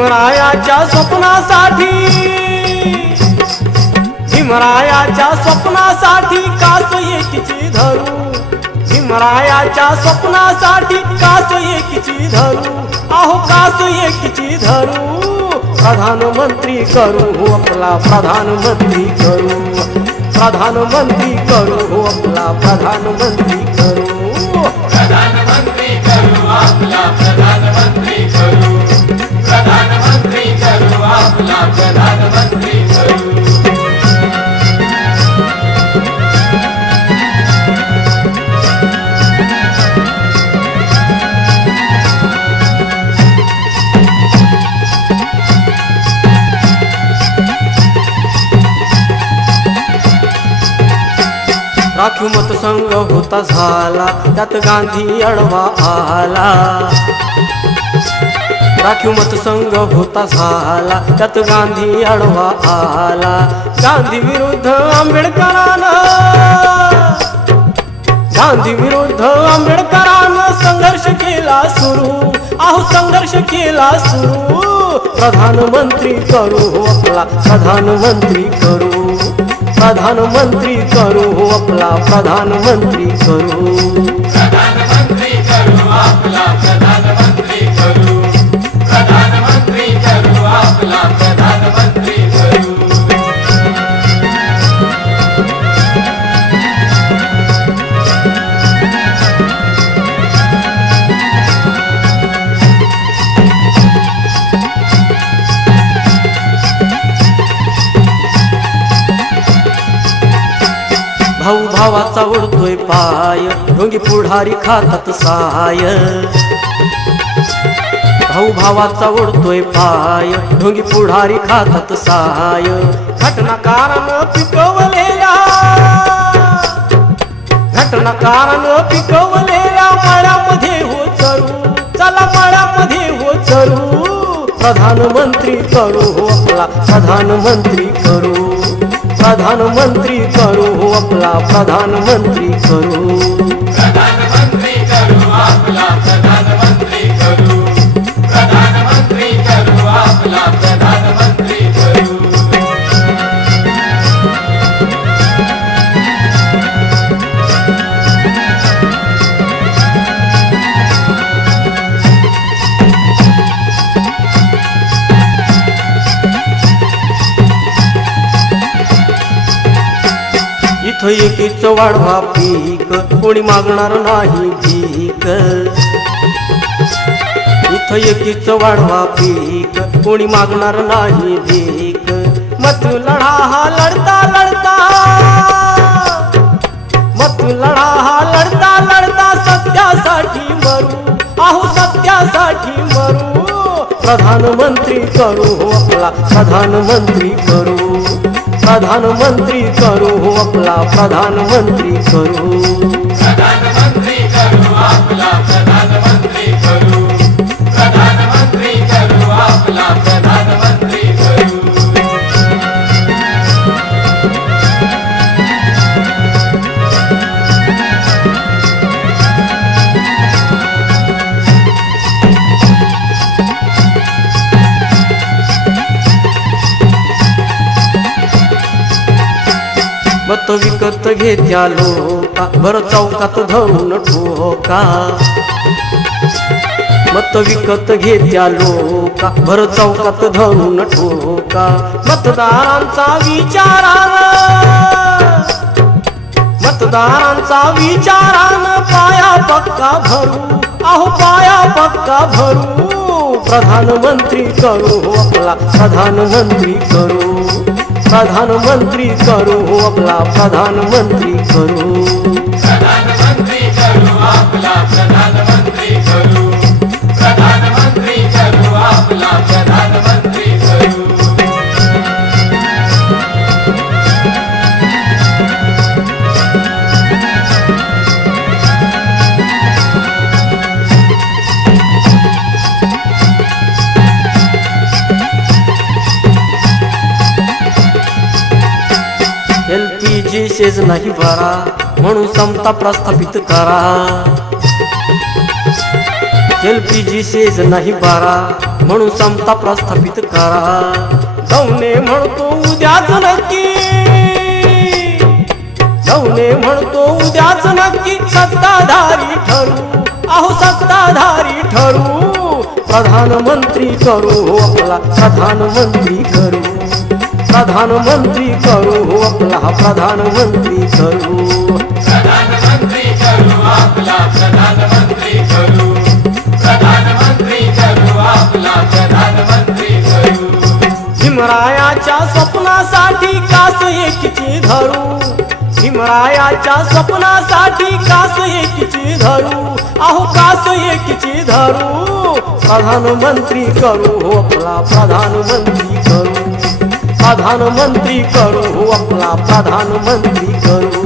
भीमरायाच्या स्वप्नासाठी भीमरायाच्या स्वप्नासाठी कास एकीची धरू भीमरायाच्या स्वप्नासाठी कास एकीची धरू आहो कास एकीची धरू प्रधानमंत्री करू आपला प्रधानमंत्री करू प्रधानमंत्री करू आपला प्रधानमंत्री करू प्रधानमंत्री करू आपला प्रधानमंत्री करू प्रधानमंत्री करू आपला प्रधानमंत्री करू राखीव मतसंघ होता झाला त्यात गांधी अडवा आला राखीव मतसंघ होता झाला त्यात गांधी अडवा आला गांधी विरुद्ध आंबेडकरांना गांधी विरुद्ध आंबेडकरांना संघर्ष केला सुरू आहो संघर्ष केला सुरू प्रधानमंत्री करू आपला प्रधानमंत्री करू प्रधानमंत्री करू आपला प्रधानमंत्री करू प्रधानमंत्री करू आपला प्रधानमंत्री करू प्रधानमंत्री करू आपला प्रधानमंत्री करू भाऊ भावाचा ओढतोय पाय ढोंगी पुढारी खातात साय भाऊ भावाचा ओढतोय पाय ढोंगी पुढारी खातात साय घटनाकारानं पिकवलेल्या घटनाकारानं पिकवलेल्या मळ्यामध्ये हो चरू चला मळ्यामध्ये हो चरू प्रधानमंत्री करू आपला प्रधानमंत्री करू प्रधानमंत्री करू आपला प्रधानमंत्री करू प्रधानमंत्री करू आपला प्रधानमंत्री करू प्रधानमंत्री करू आपला प्रधानमंत्री करू इथं एकीच वाढवा पीक कोणी मागणार नाही भीक इथं एकीच वाढवा पीक कोणी मागणार नाही भीक मत लढा हा लढता लढता मत लढा हा लढता लढता सत्यासाठी मरू आहो सत्यासाठी मरू प्रधानमंत्री करू आपला प्रधानमंत्री करू प्रधानमंत्री करू आपला प्रधानमंत्री करू प्रधानमंत्री करू आपला प्रधानमंत्री करू प्रधानमंत्री करू आपला प्रधानमंत्री करू मत विकत घेत्या लोका भर चौकात धरून ठोका मत विकत घेत्या लोका भर चौकात धरून ठोका मतदारांचा विचारानं पाया पक्का भरू आहो पाया पक्का भरू प्रधानमंत्री करू आपला प्रधानमंत्री करू प्रधानमंत्री करू आपला प्रधानमंत्री करू प्रधानमंत्री करू आपला प्रधानमंत्री करू प्रधानमंत्री करू आपला प्रधानमंत्री करू LPG शेज नाही बरा म्हणून समता प्रस्थापित करा LPG शेज नाही बरा म्हणून समता प्रस्थापित करा. दौने म्हणतो उद्याच नक्की, दौने म्हणतो उद्याच नक्की सत्ताधारी ठरू, अहो सत्ताधारी ठरू. प्रधानमंत्री करू आपला प्रधानमंत्री करू, प्रधानमंत्री करू आपला प्रधानमंत्री करू. प्रधानमंत्री करू आपला प्रधानमंत्री करू, प्रधानमंत्री करू आपला प्रधानमंत्री करू. भीमरायाच्या स्वप्नासाठी कास एकीची धरू, भीमरायाच्या स्वप्नासाठी कास एकीची धरू, अहो कास एकीची धरू. प्रधानमंत्री करू आपला प्रधानमंत्री करू, प्रधानमंत्री करू आपला प्रधानमंत्री करू.